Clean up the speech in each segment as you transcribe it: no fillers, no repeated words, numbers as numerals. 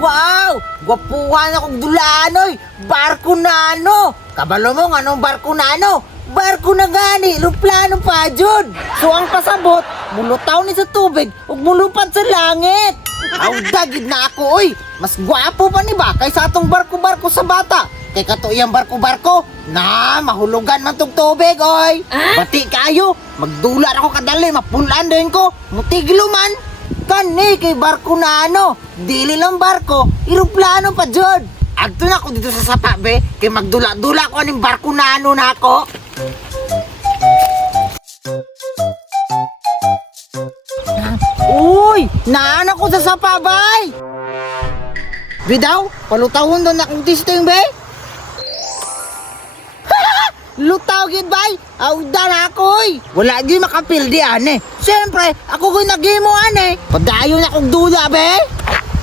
Wow! Gwapuhan akong dulaan, oy! Barko na ano! Kabalo mo nga anong barko na ano? Barko na gani! Aeroplano pa, Jud! So ang pasabot, mulutaw ni sa tubig ug mulupad sa langit! Aw, dagid na ako, oy! Mas gwapo pa ni ba kaysa atong barko-barko sa bata? Kay kato iyang barko-barko, na mahulugan man tong tubig, oy! Bati kayo! Magdula ako kadali, mapulan din ko! Mutiglo man! Kani kay barko na ano, dili lang barko, eroplano pa jud. Adto na ako dito sa sapa be, kay magdula-dula ko aning barko na ano na ako. Uy, naan ako sa sapa bay. Bidaw, palutawon doon akong testing be. Lutaw gid bay, awdan ako'y. Wala di makapildi ane. Siyempre, ako ko'y nagimo ane. Padayon akong duda be.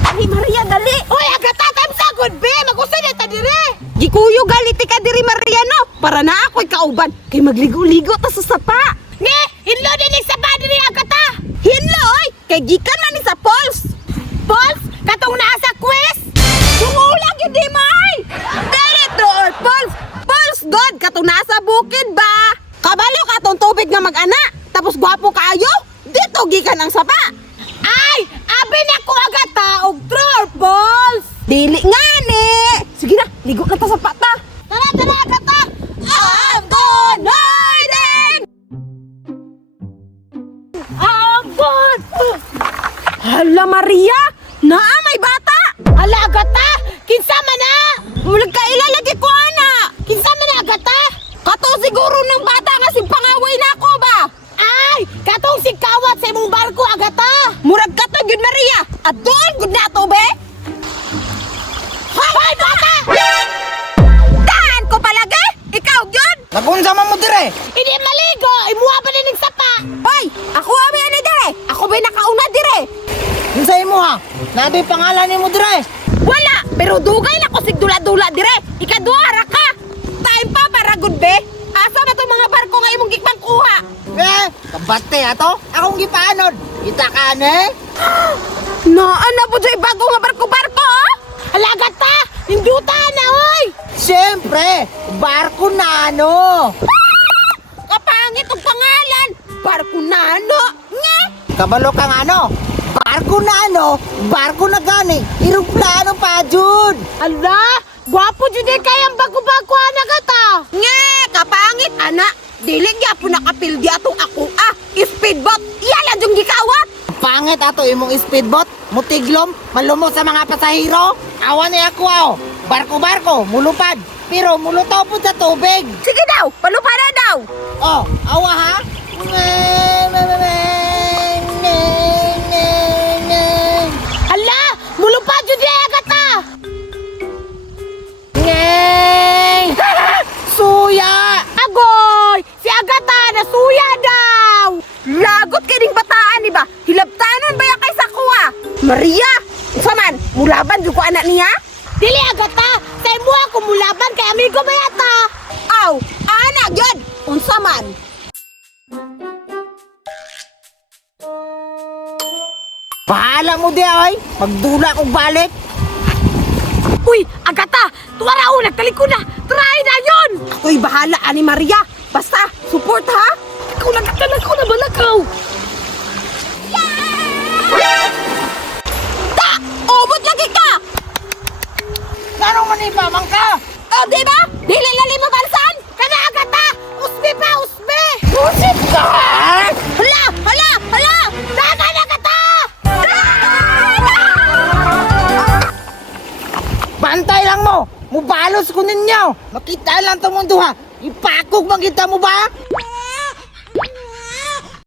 Ay, Maria, dali! Uy, agatatam sa good, be! Mag-usay na ta dire! Gikuyo galiti ka diri, Maria, no? Para na ako'y kauban. Kay magligo-ligo ta sa sapa. Ni, hinlo din ni sapa diri, agata! Hinlo, oy! Kay gikan man ni sa Pulse. Pulse? Katong naa sa quiz? Bungulag yun, di, May! Dere, or Pulse! Pulse, God! Katong nasa bukid ba? Kabalo katong tubig nga mag-ana. Tapos gwapo kaayo? Dito gikan ang sapa. Ay! Abi na ko agata og true or false? Dili nga ni! Sige na, ligo na ta sa pata. Tara, tara, agata! I'm gone hiding! I'm gone! Hala, Maria! Naa, may bata! Hala, agata! Kinsa man na! Mulag ka ilalagi ko, ana! Kinsa man na, agata! Kato siguro ng bata nga si pangaway na ako ba? Ay! Katong si kawat sa imong barko, agata! Murag ka to, Gud Maria! At doon, good na to, be! Hoy, bata! Daan ko palagi! Ikaw, Gud! Nagunsa man mo dire. Hindi maligo! Imuha pa din ng sapa! Hoy! Ako abi ani dire! Ako ba nakauna dire? Unsay mo ha? Nabi pangalan nimo dire. Wala! Pero dugay na ko sig dula-dula dire! Ikaduara ka! Time pa para, Gud, be! Asa ba itong mga barko nga imong gikpang kuha? Kabate ato. Akong gipaanod. Kita ka ne? Naan na po dyan bago nga barko-barko, oh? Halagat ta! Hinduta na, oy! Siyempre, barko na ano. Kapangit ang pangalan! Barko Nano! Nga! Kabalo kang ano? Barko na ano? Barko na gani. Eroplano pa, Jud. Ala! Gwapo dyan din kayang bago-bago anak ata! Nga! Kapangit, anak! Dili gyapon nakapildi atong ako, ah! Speedboat! Iyala dyan gikawat! Pangit ato imong speedboat, mutiglom, malumot sa mga pasahero. Awan ni ako aw. Barko-barko, mulupad. Pero mulutaw po sa tubig. Sige daw! Palupa na daw! Oh, awa ha? Ala! Mulupad dyan din agata! Suya! Agoy! Si Agata na suya daw! Lagot kining bataan, di ba? Hilabtanon ba yan kay sa kuha? Maria! Saman, mulaban yung ko anak niya? Dili, Agata! Sa imo ako mulaban kay amigo ba yata? Aw! Anak yun! Unsa man? Pahala mo di ay! Magdula kong balik! Uy! Agata! Tuwara o! Nagtaliko na! Try na yun! Ako'y bahala, ani Maria! Basta, support ha! Ikaw nagkakalag ko na balakaw! Ta! Obot lagi ka! Ganong manipamang ka? O, di ba? Dili lalim mo balsan! Kana Agata! Usbe pa! Usbe! Busit ka! Hala! Hala! Hala! Dagan Agata! Bantay lang mo! Mubalos ko ninyo! Makita lang itong mundo ha! Ipakog man kita mo ba?